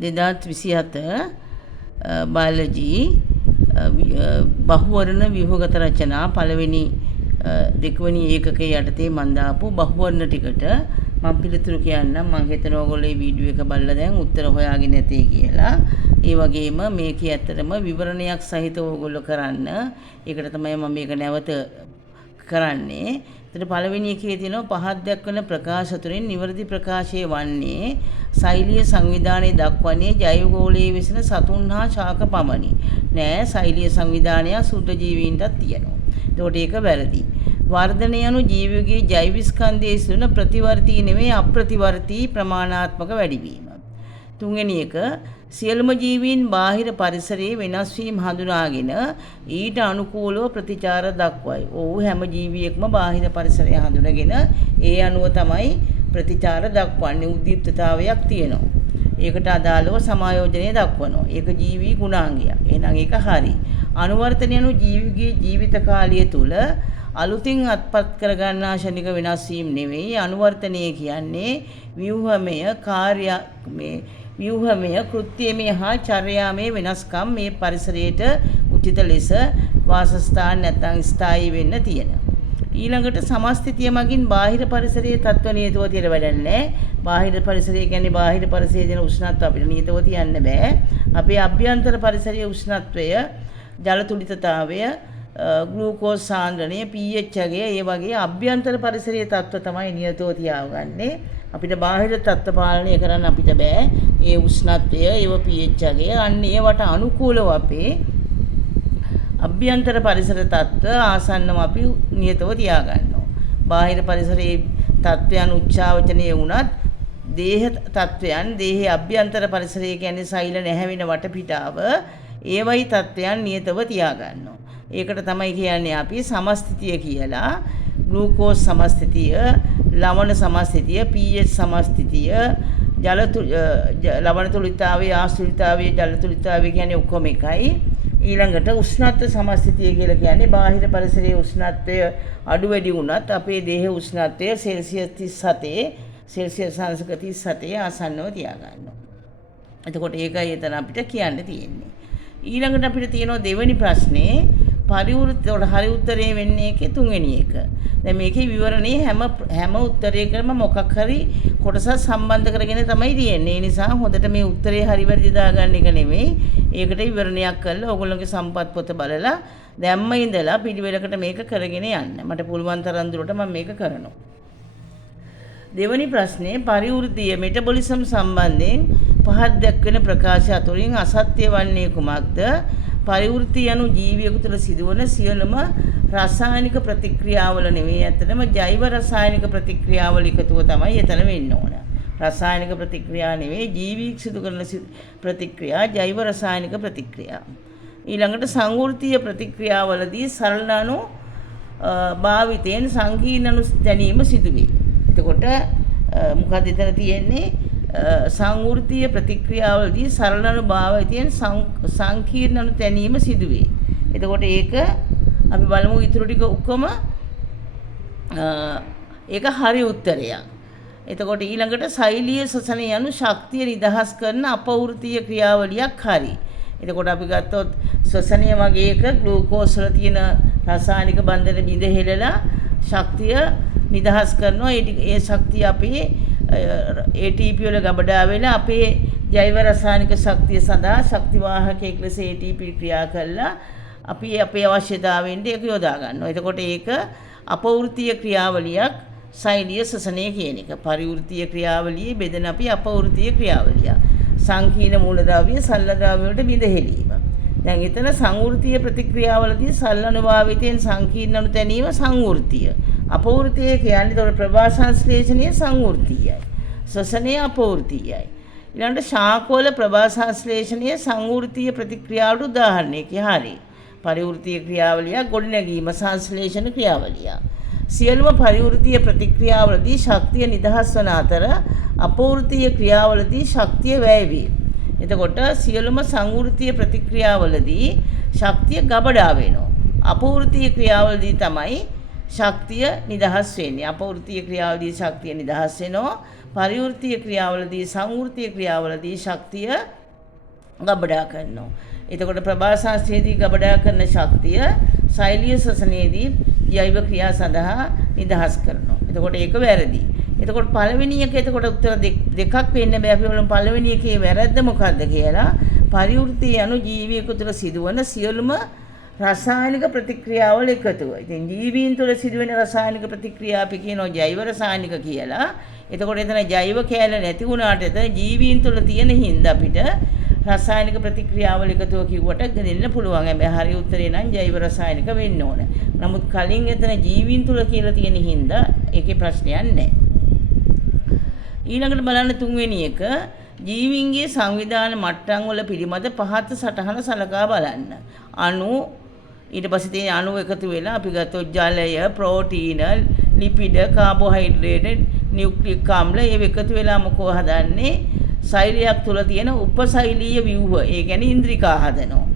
2027 බාලජී බහුවර්ණ ව්‍යුහගත රචනා පළවෙනි දෙකවෙනි ඒකකයේ යටතේ මම දාපු බහුවර්ණ ටිකට මම පිළිතුරු කියන්නම්. මම හිතනවා ඔයගොල්ලෝ මේ වීඩියෝ එක බලලා දැන් උත්තර හොයාගෙන නැtei කියලා. ඒ වගේම මේකේ ඇත්තටම විවරණයක් සහිතව ඔයගොල්ලෝ කරන්න. ඒකට තමයි මම මේක නැවත කරන්නේ. එතකොට පළවෙනි එකේ තියෙනවා පහත් දක්වන ප්‍රකාශ තුළින් නිවැරදි ප්‍රකාශය වන්නේ ශෛලීය සංවිධානයේ දක්වන්නේ ජෛවගෝලයේ විසින සතුන් හා ශාක පමණි. නෑ, ශෛලීය සංවිධානය සුද්ධ ජීවීන්ටත් තියෙනවා. එතකොට ඒක වැරදි. වර්ධනය යනු ජීවිගේ ජෛව ස්කන්ධයේ සිදුවන ප්‍රතිවර්තී නෙමෙයි අප්‍රතිවර්තී ප්‍රමාණාත්මක වැඩිවීම. තුන්වෙනි එක සියලුම ජීවීන් බාහිර පරිසරයේ වෙනස් වීම හඳුනාගෙන ඊට අනුකූලව ප්‍රතිචාර දක්වයි. ඔව්, හැම ජීවියෙක්ම බාහිර පරිසරය හඳුනගෙන ඒ අනුව තමයි ප්‍රතිචාර දක්වන්නේ. උද්දීප්තතාවයක් තියෙනවා. ඒකට අදාළව සමායෝජනය දක්වනවා. ඒක ජීවී ගුණාංගයක්. එහෙනම් ඒක හරි. අනුවර්තන යනු ජීවිගේ ජීවිත කාලය තුල අලුතින් අත්පත් කරගන්නා ශනික වෙනස් වීම නෙවෙයි. අනුවර්තනය කියන්නේ ව්‍යුහමය කෘත්‍යමය හා චර්යාමය වෙනස්කම් මේ පරිසරයට උචිත ලෙස වාසස්ථාන නැත්නම් ස්ථායී වෙන්න තියෙන. ඊළඟට සමස්ථිතිය මගින් බාහිර පරිසරයේ තත්ත්ව නියතව තියලා වැඩන්නේ. බාහිර පරිසරය කියන්නේ බාහිර පරිසරයේ දෙන උෂ්ණත්වය අපිට නියතව තියන්න බෑ. අපේ අභ්‍යන්තර පරිසරයේ උෂ්ණත්වය, ජල තුලිතතාවය, ග්ලූකෝස් සාන්ද්‍රණය, pH අගය, ඒ වගේ අභ්‍යන්තර පරිසරයේ තත්ත්ව තමයි නියතව තියාගන්නේ. අපිට බාහිර තත්ත්ව පාලනය කරන්න අපිට බෑ. ඒ උෂ්ණත්වය, ඒව pH අගය, අන්න ඒවට අනුකූලව අපේ අභ්‍යන්තර පරිසර තත්ත්ව ආසන්නව අපි නියතව තියාගන්නවා. බාහිර පරිසරයේ තත්ත්වයන් උච්චාවචනීය වුණත් දේහ තත්ත්වයන්, දේහයේ අභ්‍යන්තර පරිසරය කියන්නේ සෛල නැහැවෙන වටපිටාව, ඒවයි තත්ත්වයන් නියතව තියාගන්නවා. ඒකට තමයි කියන්නේ අපි සමස්ථිතිය කියලා. ග්ලූකෝස් සමස්ථිතිය, ලවණ සමස්ථිතිය, pH සමස්ථිතිය, ලවණ තුලිතතාවය, ආශ්‍රිතතාවය, ජල තුලිතතාවය කියන්නේ ඔක්කොම එකයි. ඊළඟට උෂ්ණත්ව සමස්ථිතිය කියලා කියන්නේ බාහිර පරිසරයේ උෂ්ණත්වය අඩු වැඩි වුණත් අපේ දේහ උෂ්ණත්වය සෙල්සියස් 37 සෙල්සියස් අංශක 37 ආසන්නව තියාගන්නවා. එතකොට ඒකයි එතන අපිට කියන්න තියෙන්නේ. ඊළඟට අපිට තියෙනවා දෙවෙනි ප්‍රශ්නේ පරිවෘත්තයට හරි උත්තරේ වෙන්නේ ඒකේ තුන්වෙනි එක. දැන් මේකේ විවරණේ හැම උත්තරයකම මොකක් හරි කොටසක් සම්බන්ධ කරගෙන තමයි තියෙන්නේ. ඒ නිසා හොඳට මේ උත්තරේ හරි වැරදි දාගන්න එක නෙමෙයි. ඒකට විවරණයක් කරලා ඕගොල්ලෝගේ සම්පත් පොත බලලා දැම්ම ඉඳලා පිළිවෙලකට මේක කරගෙන යන්න. මට පුළුවන් තරම් දුරට මම මේක කරනවා. දෙවැනි ප්‍රශ්නේ පරිවෘත්තීය මෙටබොලිසම් සම්බන්ධයෙන් පහත් දක්වන ප්‍රකාශ අතුරින් අසත්‍ය වන්නේ කුමක්ද? පරිවෘත්ති යනු ජීවියෙකු තුළ සිදුවන සියලුම රසායනික ප්‍රතික්‍රියාවල නෙවෙයි, ඇත්තටම ජෛව රසායනික ප්‍රතික්‍රියාවල එකතුව තමයි එතන වෙන්න ඕන. රසායනික ප්‍රතික්‍රියා නෙවෙයි, ජීවීක් සිදු කරන ප්‍රතික්‍රියා ජෛව රසායනික ප්‍රතික්‍රියා. ඊළඟට සංවෘත්තීය ප්‍රතික්‍රියාවලදී සරල අණු භාවිතයෙන් සංකීර්ණ අණු දැනීම සිදුවේ. එතකොට මොකද එතන තියෙන්නේ? සංවෘත්තීය ප්‍රතික්‍රියාවලදී සරල අණු භාවිතයෙන් සංකීර්ණ අණු තැනීම සිදුවේ. එතකොට ඒක අපි බලමු ඊටු ටික ඔක්කොම ඒක හරි උත්තරයක්. එතකොට ඊළඟට ශෛලීය ශ්වසනය යනු ශක්තිය නිදහස් කරන අපවෘත්තීය ක්‍රියාවලියක් හරි. එතකොට අපි ගත්තොත් ශ්වසනය වගේ එක ග්ලූකෝස් වල තියෙන රසායනික බන්ධන බිඳ හෙලලා ශක්තිය නිදහස් කරනවා. ඒ ශක්තිය අපේ ATP වල ගබඩා වෙලා අපේ ජෛව රසායනික ශක්තිය සඳහා ශක්ති වාහකයක් ලෙස ATP ක්‍රියා කළා අපි අපේ අවශ්‍යතාවෙන්ට ඒක යොදා ගන්නවා. එතකොට ඒක අපවෘත්තීය ක්‍රියාවලියක් ශෛලීය ශ්වසනය කියන එක. පරිවෘත්තීය ක්‍රියාවලියේ බෙදෙන අපි අපවෘත්තීය ක්‍රියාවලිය. සංකීර්ණ මූලද්‍රව්‍ය සල්ල ද්‍රව්‍ය වලට බිඳ හෙලීම. දැන් එතන සංවෘත්තීය ප්‍රතික්‍රියාවලදී සල්ල අණු භාවිතයෙන් සංකීර්ණ අණු තැනීම සංවෘත්තීය. අපවෘත්තීය කියන්නේ ඒතකොට ප්‍රභා සංශ්ලේෂණය සංවෘත්තීයයි. ශ්වසනය අපවෘත්තීයයි. ඊළඟට ශාකවල ප්‍රභා සංශ්ලේෂණය සංවෘත්තීය ප්‍රතික්‍රියාවට උදාහරණයක්. හරි. පරිවෘත්තීය ක්‍රියාවලිය ගොඩනැගීම සංශ්ලේෂණ ක්‍රියාවලිය. සියලුම පරිවෘත්තීය ප්‍රතික්‍රියාවලදී ශක්තිය නිදහස් වන අතර අපවෘත්තීය ක්‍රියාවලදී ශක්තිය වැය වේ. එතකොට සියලුම සංවෘත්තීය ප්‍රතික්‍රියාවලදී ශක්තිය ගබඩා වෙනවා. අපවෘත්තීය ක්‍රියාවලදී තමයි ශක්තිය නිදහස් වෙන්නේ. අපවෘත්තීය ක්‍රියාවලදී ශක්තිය නිදහස් වෙනවා. පරිවෘත්තීය ක්‍රියාවලදී සංවෘත්තීය ක්‍රියාවලදී ශක්තිය ගබඩා කරනවා. එතකොට ප්‍රභා ශාස්ත්‍රයේදී ගබඩා කරන ශක්තිය ශෛලිය ශ්වසනයේදී ජෛව ක්‍රියා සඳහා නිදහස් කරනවා. එතකොට ඒක වැරදි. එතකොට පළවෙනි එක එතකොට උත්තර දෙකක් වෙන්න බෑ. අපි බලමු පළවෙනි එකේ වැරද්ද මොකද්ද කියලා. පරිවෘත්තීය යනු ජීවියෙකු තුළ සිදුවන සියලුම රසායනික ප්‍රතික්‍රියාවල එකතුව. ඉතින් ජීවීන් තුළ සිදුවෙන රසායනික ප්‍රතික්‍රියා අපි කියනවා ජෛව රසායනික කියලා. එතකොට එතන ජෛව කැලල නැති වුණාට එතන ජීවීන් තුළ තියෙන හින්දා අපිට රසායනික ප්‍රතික්‍රියාවල එකතුව කිව්වට දෙන්න පුළුවන්. හැබැයි හරි උත්තරේ නම් ජෛව රසායනික වෙන්න ඕන. නමුත් කලින් එතන ජීවීන් තුළ කියලා තියෙන හින්දා ඒකේ ප්‍රශ්නයක් නැහැ. ඊළඟට බලන්න තුන්වෙනි එක ජීවීන්ගේ සංවිධාන මට්ටම් වල පිළිමද පහත් සටහන සලකා බලන්න. අණු ඊට පස්සේ තියෙන අණු එකතු වෙලා අපි ගත්තොත් ජලය, ප්‍රෝටීන, ලිපිඩ, කාබෝහයිඩ්‍රේට්, නියුක්ලික් ආම්ල ඒව එකතු වෙලා මොකෝ හදන්නේ? ශෛලියක් තුල තියෙන උපශෛලීය ව්‍යුහ. ඒ කියන්නේ ඉන්ද්‍රිකා හදනවා.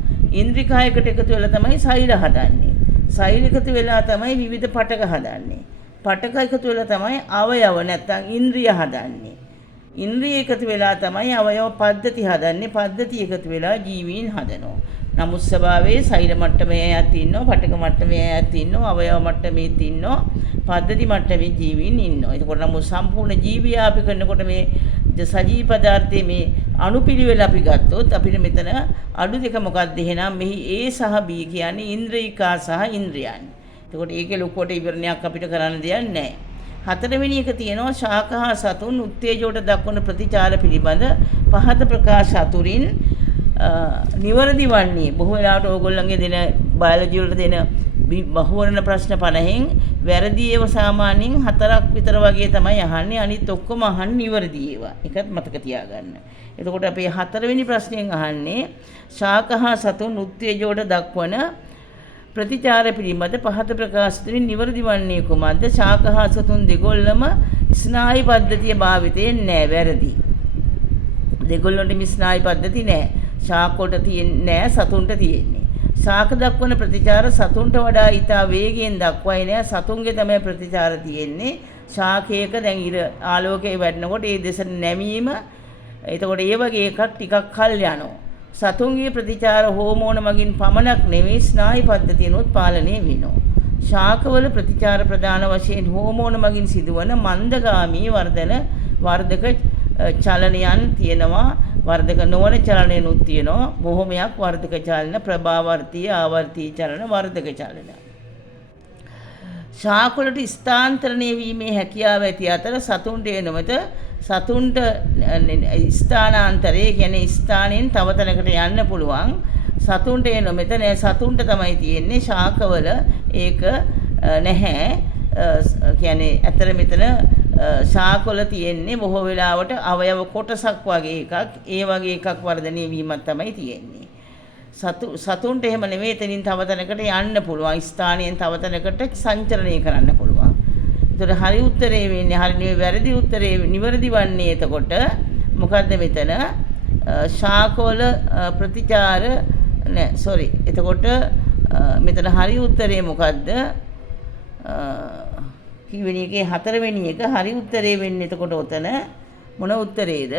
ඉන්ද්‍රිකා එකට එකතු වෙලා තමයි ශෛල හදන්නේ. ශෛල එකතු වෙලා තමයි විවිධ පටක හදන්නේ. පටක එකතු වෙලා තමයි අවයව නැත්තම් ඉන්ද්‍රිය හදන්නේ. ඉන්ද්‍රිය එකතු වෙලා තමයි අවයව පද්ධති හදන්නේ. පද්ධති එකතු වෙලා ජීවීන් හදනවා. නමුත් ස්වභාවයේ ශෛල මට්ටමේ අයත් ඉන්නවා, පටක මට්ටමේ අයත් ඉන්නවා, අවයව මට්ටමේ ඉන්නවා, පද්ධති මට්ටමේ ජීවීන් ඉන්නවා. ඒකෝට නමුත් සම්පූර්ණ ජීවිය අපි කරනකොට මේ සජීව පදාර්ථයේ මේ අණුපිළිවෙල අපි ගත්තොත් අපිට මෙතන අඩු දෙක මොකක්ද එහෙනම් මෙහි A සහ B කියන්නේ ඉන්ද්‍රිකා සහ ඉන්ද්‍රියන්. එතකොට ඒකේ ලොකුවට ඉවරණයක් අපිට කරන්න දෙයක් නැහැ. හතරවෙනි එක තියෙනවා ශාක හා සතුන් උත්තේජයට දක්වන ප්‍රතිචාර පිළිබඳ පහත ප්‍රකාශ අතුරින් නිවැරදි වන්නේ බොහෝ වෙලාවට ඕගොල්ලන්ගේ දෙන බයොලොජි වලට දෙන බහුවර්ණ ප්‍රශ්න 50න් වැරදි ඒවා සාමාන්‍යයෙන් 4ක් විතර වගේ තමයි අහන්නේ. අනිත් ඔක්කොම අහන්නේ නිවැරදි ඒවා. ඒකත් මතක තියාගන්න. එතකොට අපි 4 වෙනි ප්‍රශ්නයෙන් අහන්නේ ශාක හා සතුන් උත්තේජයට දක්වන ප්‍රතිචාර පිළිබඳ පහත ප්‍රකාශයෙන් නිවැරදි වන්නේ කුමක්ද? ශාක හා සතුන් දෙගොල්ලම ස්නායු පද්ධතිය භාවිතයෙන් නෑ. වැරදි. දෙගොල්ලන්ට ස්නායු පද්ධති නෑ. ශාක වලට තියෙන්නේ නෑ, සතුන්ට තියෙන්නේ. ශාක දක්වන ප්‍රතිචාර සතුන්ට වඩා ඉතා වේගයෙන් දක්වයි නෑ. සතුන්ගේ තමයි ප්‍රතිචාර තියෙන්නේ. ශාකයක දැන් ඉර ආලෝකයේ වැටෙනකොට ඒ දෙසට නැමීම එතකොට ඒ වගේ එකක් ටිකක් කල් යනවා. සතුන්ගේ ප්‍රතිචාර හෝමෝන මගින් පමණක් නෙවෙයි ස්නායු පද්ධතියනොත් පාලනය වෙනවා. ශාකවල ප්‍රතිචාර ප්‍රධාන වශයෙන් හෝමෝන මගින් සිදුවන මන්දගාමී වර්ධක චලනයන් තියෙනවා. වර්ධක නොවන චලනයනුත් තියෙනවා. බොහොමයක් වර්ධක චලන, ප්‍රභාවර්තීය, ආවර්තීය චලන, වර්ධක චලන. ශාක වලට ස්ථාන්තරණය වීමේ හැකියාව ඇති අතර සතුන්ට එනමත සතුන්ට ස්ථානාන්තරය කියන්නේ ස්ථානයෙන් තව තැනකට යන්න පුළුවන්. සතුන්ට එනමත නෑ. සතුන්ට තමයි තියෙන්නේ. ශාකවල ඒක නැහැ. කියන්නේ අතර මෙතන ශාකවල තියෙන්නේ බොහෝ වෙලාවට අවයව කොටසක් වගේ එකක්. ඒ වගේ එකක් වර්ධනය වීමක් තමයි තියෙන්නේ. සතුන්ට එහෙම නෙවෙයි. එතනින් තව තැනකට යන්න පුළුවන්. ස්ථානයෙන් තව තැනකට සංචරණය කරන්න පුළුවන්. ඒතර හරි උත්තරේ වෙන්නේ හරි නෙවෙයි වැරදි උත්තරේ නිවැරදි වන්නේ එතකොට මොකද්ද මෙතන ශාකවල ප්‍රතිචාර නෑ සෝරි. එතකොට මෙතන හරි උත්තරේ මොකද්ද? කීවෙනි එකේ හතරවෙනි එක හරි උත්තරේ වෙන්නේ එතකොට උතන මොන උත්තරේද?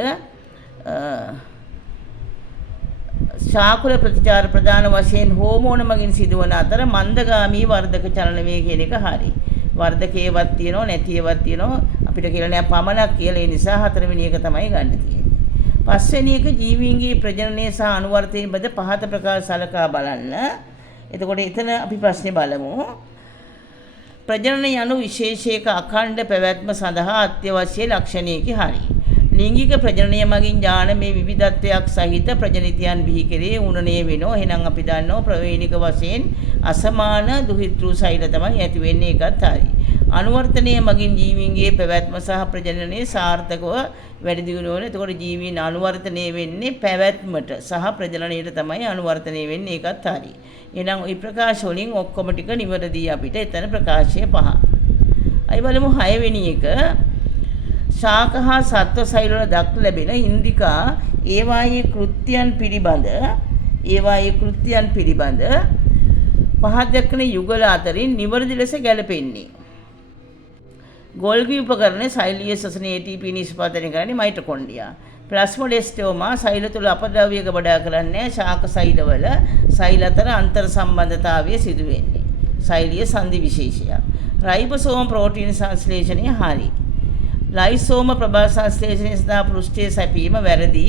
ශාකුල ප්‍රතිචාර ප්‍රධාන වශයෙන් හෝමෝන මගින් සිදුවන අතර මන්දගාමී වර්ධක චලන වේ කියන එක හරි. වර්ධකේවත් තියෙනවා නැතිේවත් තියෙනවා අපිට කියලා නෑ පමණක් කියලා. ඒ නිසා හතරවෙනි එක තමයි ගන්න තියෙන්නේ. පස්වෙනි එක ජීවීන්ගේ ප්‍රජනනය සහ අනුවර්තනය බද පහත ප්‍රකාශ සලකා බලන්න. එතකොට එතන අපි ප්‍රශ්නේ බලමු. ප්‍රජනන යනු විශේෂයක අඛණ්ඩ පැවැත්ම සඳහා අත්‍යවශ්‍ය ලක්ෂණයකි. හරි. ලිංගික ප්‍රජනනය මගින් ඥානමය විවිධත්වයක් සහිත ප්‍රජනිතයන් බිහි කෙරේ උනනය වෙනවා. එහෙනම් අපි දන්නවා ප්‍රවේණික වශයෙන් අසමාන දුහිතෘ සෛල තමයි ඇති වෙන්නේ. ඒකත් හරි. අනුවර්තනය මගින් ජීවීන්ගේ පැවැත්ම සහ ප්‍රජනනයේ සාර්ථකව වැඩි දියුණු වෙන. එතකොට ජීවීන් අනුවර්තනය වෙන්නේ පැවැත්මට සහ ප්‍රජනනයට තමයි අනුවර්තනය වෙන්නේ. ඒකත් හරි. එහෙනම් මේ ප්‍රකාශ වලින් ඔක්කොම ටික නිවැරදි අපිට එතන ප්‍රකාශය 5. අයි බලමු 6 වෙනි එක. ශාක හා සත්ව සෛල වල දක්න ලැබෙන ඉන්ද්‍රිකා ඒවායේ කෘත්‍යයන් පිළිබඳ පහත් දක්වන යුගල අතරින් නිවැරදි ලෙස ගැලපෙන්නේ. ගොල්ගි උපකරණ සෛලීය ශ්වසන ATP නිෂ්පාදනය කරන්නේ මයිටොකොන්ඩ්‍රියා. ප්ලාස්මොඩෙස්ටෝමා සෛල තුළ අපද්‍රව්‍ය ගබඩා කරන්නේ ශාක සෛලවල සෛල අතර අන්තර් සම්බන්ධතාවය සිදු වෙන්නේ. සෛලීය සංදි විශේෂය. රයිබෝසෝම ප්‍රෝටීන් සංශ්ලේෂණය හරි. ලයිසෝම ප්‍රබල සංශ්ලේෂණය සඳහා පෘෂ්ඨයේ සැපීම වැරදි.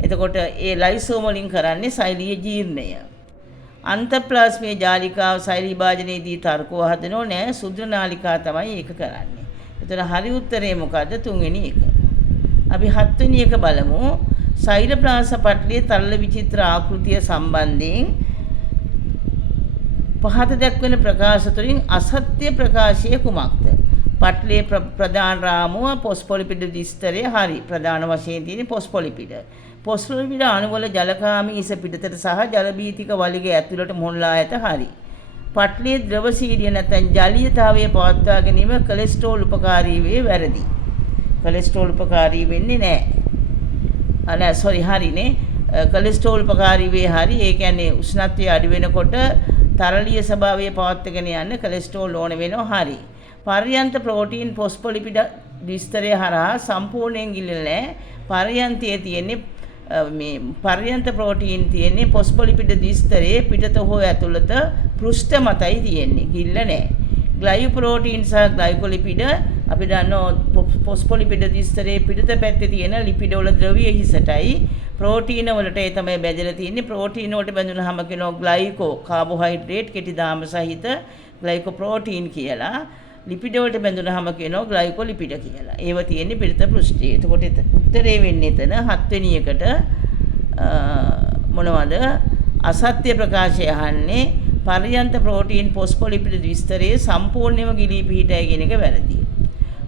එතකොට ඒ ලයිසෝම වලින් කරන්නේ සෛලීය ජීර්ණය. අන්තප්ලාස්මීය ජාලිකාව සෛල විභාජනයේදී තර්කව හදනෝ නෑ සුද්ධ නාලිකා තමයි ඒක කරන්නේ. එතකොට හරි උත්තරේ මොකද්ද? තුන්වෙනි එක. අපි හත්වෙනි එක බලමු. සෛලප්ලාස පටලියේ තරල විචිත්‍ර ආකෘතිය සම්බන්ධයෙන් පහත දැක්වෙන ප්‍රකාශ තුළින් අසත්‍ය ප්‍රකාශය කුමක්ද? පටලියේ ප්‍රධාන රාමුව පොස්පොලිපිඩ විස්තරය හරි. ප්‍රධාන වශයෙන් තියෙන පොස්පොලිපිඩ. පොස්පොලිපිඩ අණුවල ජලකාමී ඉස පිටතට සහ ජල බීතික වලිග ඇතුළට මොහොල්ලා ඇත හරි. පටලියේ ද්‍රවශීලිය නැත්නම් ජලීයතාවය පවත්වා ගැනීම කොලෙස්ටරෝල් උපකාරී වේ වැරදි. කොලෙස්ටරෝල් උපකාරී වෙන්නේ නැහැ. හරිනේ. කොලෙස්ටරෝල් උපකාරී වේ හරි. ඒ කියන්නේ උෂ්ණත්වය අඩු වෙනකොට තරලීය ස්වභාවය පවත්වාගෙන යන්න කොලෙස්ටරෝල් ඕන වෙනවා හරි. පර්යන්ත ප්‍රෝටීන් පොස්පොලිපිඩ විස්තරය හරහා සම්පූර්ණයෙන් ගිලින්නේ පර්යන්තයේ තියෙන්නේ මේ පර්යන්ත ප්‍රෝටීන් තියෙන්නේ පොස්පොලිපිඩ විස්තරයේ පිටත හෝ ඇතුළත පෘෂ්ඨ මතයි තියෙන්නේ. ගිල්ල නැහැ. ග්ලයිකෝප්‍රෝටීන් සහ ග්ලයිකොලිපිඩ අපි දන්නවා පොස්පොලිපිඩ විස්තරයේ පිටත පැත්තේ තියෙන ලිපිඩ වල ද්‍රව්‍ය හිසටයි ප්‍රෝටීන වලට ඒ තමයි බැඳලා තියෙන්නේ. ප්‍රෝටීන වලට බැඳුනහම කියනවා ග්ලයිකෝ කාබෝහයිඩ්‍රේට් කෙටි දාම සහිත ග්ලයිකෝප්‍රෝටීන් කියලා. ලිපිඩ වලට බැඳුනහම කියනවා ග්ලයිකොලිපිඩ කියලා. ඒව තියෙන්නේ පිටත පෘෂ්ඨයේ. එතකොට උත්තරේ වෙන්නේ එතන 7 වෙනි එකට මොනවද? අසත්‍ය ප්‍රකාශය අහන්නේ පර්යන්ත ප්‍රෝටීන් පොස්පොලිපිඩ විස්තරයේ සම්පූර්ණයෙන්ම ගිලී පිහිටයි කියන එක වැරදි.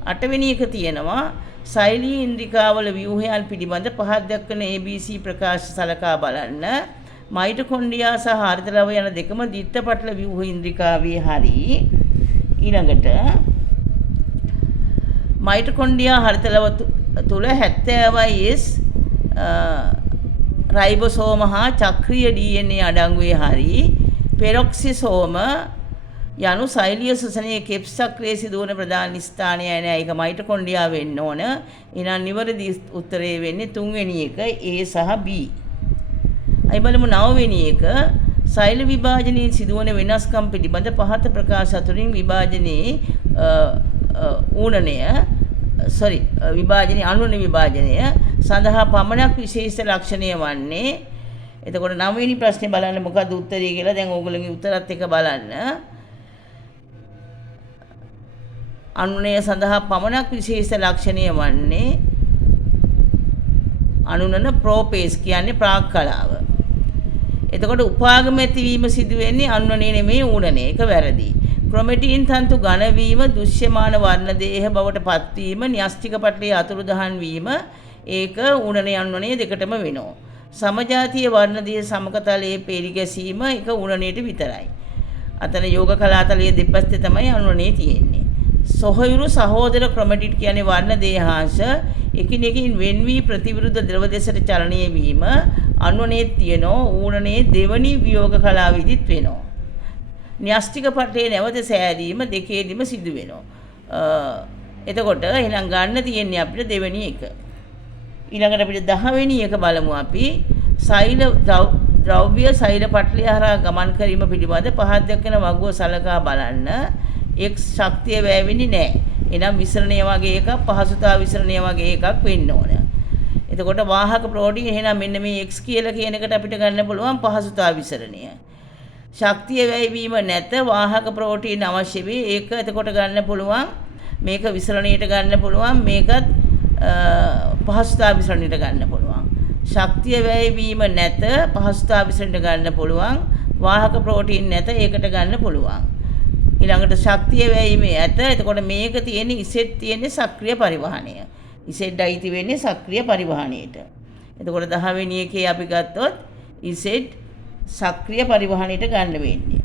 8 වෙනි එක තියෙනවා සෛලීය ඉන්ද්‍රිකාවල ව්‍යුහයන් පිළිබඳ පහත් දක්වන ABC ප්‍රකාශ සලකා බලන්න. මයිටොකොන්ඩ්‍රියා සහ හරිතලව යන දෙකම දිත්ත පටල ව්‍යුහ ඉන්ද්‍රිකාවේ හරි. ඊළඟට මයිටොකොන්ඩ්‍රියා හරිතලව තුල 70S රයිබෝසෝම හා චක්‍රීය DNA අඩංගුවේ හරි. පෙරොක්සිසෝම යනු සෛලීය ශ්වසනයේ කෙප් චක්‍රයේ සිදුවන ප්‍රධාන ස්ථානය නෑ. ඒක මයිටොකොන්ඩ්‍රියා වෙන්න ඕන. එහෙනම් නිවැරදි උත්තරේ වෙන්නේ 3 වෙනි එක A සහ B. අයි බලමු 9 වෙනි එක සෛල විභාජනයේ සිදුවන වෙනස්කම් පිළිබඳ පහත ප්‍රකාශ අතුරින් විභාජනයේ අණුන විභාජනය සඳහා පමණක් විශේෂ ලක්ෂණය වන්නේ. එතකොට 9 වෙනි ප්‍රශ්නේ බලන්න මොකද්ද උත්තරය කියලා දැන් ඕගොල්ලෝගේ උත්තරත් එක බලන්න. අණුනය සඳහා පමණක් විශේෂ ලක්ෂණය වන්නේ අණුනන ප්‍රෝපේස් කියන්නේ ප්‍රාක් කලාව. එතකොට උපාගම ඇතිවීම සිදු වෙන්නේ අණුනනේ නෙමෙයි ඌණනේ. ඒක වැරදි. ක්‍රොමැටින් තන්තු ඝන වීම, දෘශ්‍යමාන වර්ණ දේහ බවට පත්වීම, න්‍යෂ්ටික පටලයේ අතුරුදහන් වීම ඒක ඌණනේ අණුනනේ දෙකටම වෙනවා. සමජාතීය වර්ණ දේහ සමකතලයේ පෙරි ගැසීම ඒක ඌණනේට විතරයි. අතන යෝග කලාතලයේ දෙපැත්තේ තමයි අණුනනේ තියෙන්නේ. සොහොයුරු සහෝදර ක්‍රොමැටිඩ් කියන්නේ වර්ණ දේහාංශ එකිනෙකින් වෙන් වී ප්‍රතිවිරුද්ධ ද්‍රව දෙසට චලනය වීම අණුනේ තියෙනවා. ඌණනේ දෙවනි වියෝග කලාවෙදිත් වෙනවා. න්‍යෂ්ටික පටලයේ නැවත සෑදීම දෙකේදීම සිදු වෙනවා. එතකොට එහෙනම් ගන්න තියෙන්නේ අපිට දෙවෙනි එක. ඊළඟට අපිට 10 වෙනි එක බලමු අපි. සෛල ද්‍රව්‍ය සෛල පටලය හරහා ගමන් කිරීම පිළිබඳ පහත් දක්වන වගුව සලකා බලන්න. X ශක්තිය වැය වෙන්නේ නැහැ. එහෙනම් විසරණය වගේ එකක් පහසුතාව විසරණය වගේ එකක් වෙන්න ඕන. එතකොට වාහක ප්‍රෝටීන් එහෙනම් මෙන්න මේ X කියලා කියන එකට අපිට ගන්න පුළුවන් පහසුතාව විසරණය. ශක්තිය වැය වීම නැත වාහක ප්‍රෝටීන් අවශ්‍ය වේ. ඒක එතකොට ගන්න පුළුවන් මේක විසරණයට ගන්න පුළුවන් මේකත් පහසුතාව විසරණයට ගන්න පුළුවන්. ශක්තිය වැය වීම නැත පහසුතාව විසරණයට ගන්න පුළුවන්. වාහක ප්‍රෝටීන් නැත ඒකට ගන්න පුළුවන්. ඊළඟට ශක්තිය වැයීමේ ඇත. එතකොට මේක තියෙන්නේ ඉසෙට් තියෙන්නේ සක්‍රීය පරිවහණය. ඉසෙට් අයිති වෙන්නේ සක්‍රීය පරිවහණයට. එතකොට 10 වෙනි එකේ අපි ගත්තොත් ඉසෙට් සක්‍රීය පරිවහණයට ගන්න වෙන්නේ.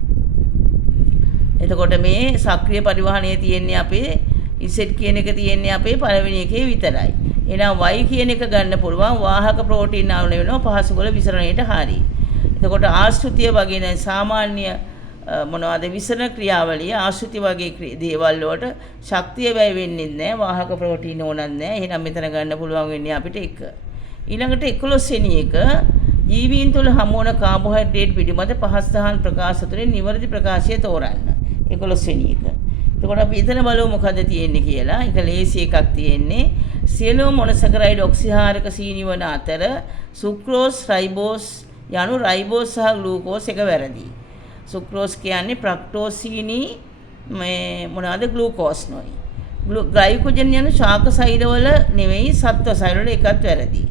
එතකොට මේ සක්‍රීය පරිවහණය තියෙන්නේ අපේ ඉසෙට් කියන එක තියෙන්නේ අපේ පළවෙනි එකේ විතරයි. එහෙනම් y කියන එක ගන්න පුළුවන් වාහක ප්‍රෝටීන් අණු වෙනවා පහසුකල විසරණයට හරි. එතකොට ආශ්‍රිතය වගේ සාමාන්‍ය මොනවද විසරණ ක්‍රියාවලිය ආශෘති වගේ දේවල් වලට ශක්තිය වැය වෙන්නේ නැහැ. වාහක ප්‍රෝටීන ඕනක් නැහැ. එහෙනම් මෙතන ගන්න පුළුවන් වෙන්නේ අපිට 1. ඊළඟට 11 වෙනි එක ජීවීන් තුළ හමු වන කාබෝහයිඩ්‍රේට් පිළිබඳ පහස් දහන් ප්‍රකාශ තුළින් නිවැරදි ප්‍රකාශය තෝරන්න. 11 වෙනි එක. එතකොට අපි එතන බලමු මොකද තියෙන්නේ කියලා. ඒක ලේසි එකක් තියෙන්නේ. සියලුම මොනොසැකරයිඩ් ඔක්සිහාරක සීනි වන අතර සුක්‍රෝස්, රයිබෝස් යනු රයිබෝස් සහ ග්ලූකෝස් එක වැරදි. සුක්‍රෝස් කියන්නේ ප්‍රක්ටෝස් සීනි මේ මොනවාද ග්ලූකෝස් නොයි. ග්ලයිකෝජන් යන ශාක සෛරවල නෙවෙයි සත්ව සෛරවල එකත් වැරදි.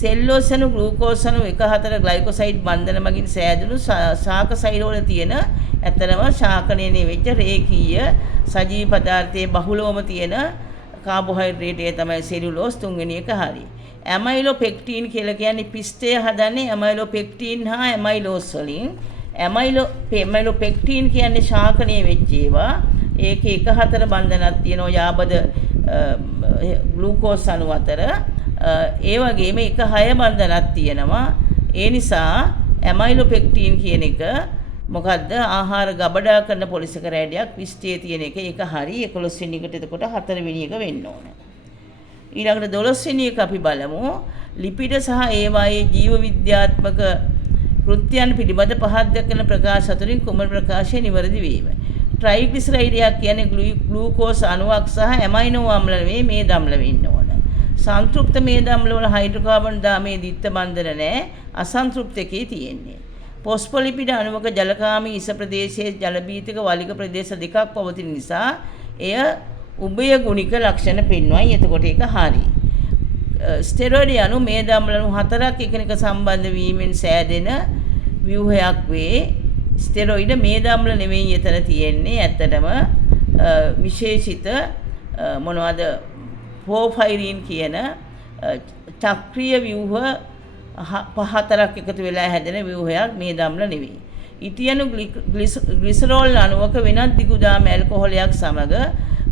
සෙල්ලෝස් යන ග්ලූකෝස් යන 1,4 ග්ලයිකෝසයිඩ් බන්ධන මගින් සෑදුණු ශාක සෛරවල තියෙන ඇත්තම ශාකණය වෙච්ච රේඛීය සජීව පදාර්ථයේ බහුලවම තියෙන කාබෝහයිඩ්‍රේට් තමයි සෙලුලෝස්. 3 වෙනි එක හරි. ඇමයිලෝපෙක්ටින් කියලා කියන්නේ පිස්ටය හදන්නේ ඇමයිලෝපෙක්ටින් හා ඇමයිලෝස් වලින්. ඇමයිලෝපෙක්ටින් කියන්නේ ශාකණය වෙච්ච ඒවා. ඒකේ 1,4 බන්ධනක් තියෙනවා යාබද ග්ලූකෝස් අණු අතර. ඒ වගේම 1,6 බන්ධනක් තියෙනවා. ඒ නිසා ඇමයිලෝපෙක්ටින් කියන එක මොකද්ද ආහාර ගබඩා කරන පොලිසකරෑඩයක් පිස්ටයේ තියෙන එක. ඒක හරි. 11 වෙනි එකට එතකොට 4 වෙනි එක වෙන්න ඕන. ඊළඟට 12 වෙනි එක අපි බලමු. ලිපිඩ සහ ඒවායේ ජීව විද්‍යාත්මක කෘත්‍යයන් පිළිබඳ පහත් දක්වන ප්‍රකාශ අතරින් කුමන ප්‍රකාශය නිවැරදි වීම. ට්‍රයිග්ලිසරයිඩයක් කියන්නේ ග්ලූකෝස් අණුවක් සහ ඇමයිනෝ අම්ල නෙවෙයි මේද අම්ල වෙන්න ඕන. සංතෘප්ත මේද අම්ල වල හයිඩ්‍රෝකාබන් දාමේ දිත්ත බන්ධන නැහැ. අසංතෘප්ත එකේ තියෙන්නේ. පොස්පොලිපිඩ අණුවක ජලකාමී ඉස ප්‍රදේශයේ ජලබීතික වලිග ප්‍රදේශ දෙකක් පවතින නිසා එය උභය ගුණික ලක්ෂණ පෙන්වයි. එතකොට ඒක හරි. ස්ටෙරොයිඩ් යනු මේද අම්ලණු 4ක් එකිනෙක සම්බන්ධ වීමෙන් සෑදෙන ව්‍යුහයක් වේ. ස්ටෙරොයිඩ් මේද අම්ල නෙවෙයි එතන තියෙන්නේ. ඇත්තටම විශේෂිත මොනවද පෝෆයිරින් කියන චක්‍රීය ව්‍යුහ 4ක් එකතු වෙලා හැදෙන ව්‍යුහයක් මේද අම්ල නෙවෙයි. ඉතියනු ග්ලිසරෝල් අණුවක වෙනත් දිගුදාම ඇල්කොහොලයක් සමග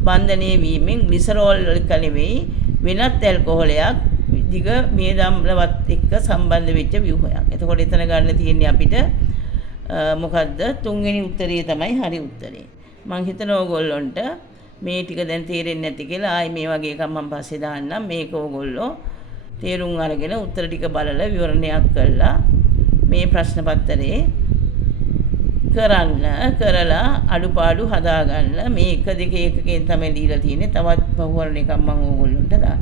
බන්ධනය වීමෙන් ග්ලිසරෝල් වලක නෙවෙයි වෙනත් ඇල්කොහොලයක් දිග මේද අම්ලවත් එක්ක සම්බන්ධ වෙච්ච ව්‍යුහයක්. එතකොට එතන ගන්න තියෙන්නේ අපිට මොකද්ද 3 වෙනි උත්තරේ තමයි හරි උත්තරේ. මම හිතනවා ඕගොල්ලන්ට මේ ටික දැන් තේරෙන්නේ නැති කියලා. ආයි මේ වගේ එකක් මම පස්සේ දාන්නම්. මේක ඕගොල්ලෝ තේරුම් අරගෙන උත්තර ටික බලලා විවරණයක් කරලා මේ ප්‍රශ්න පත්‍රයේ කරලා අඩුපාඩු හදාගන්න. මේ 1 2 1කින් තමයි දීලා තියෙන්නේ. තවත් බහුවර්ණ එකක් මම ඕගොල්ලන්ට දාන්න.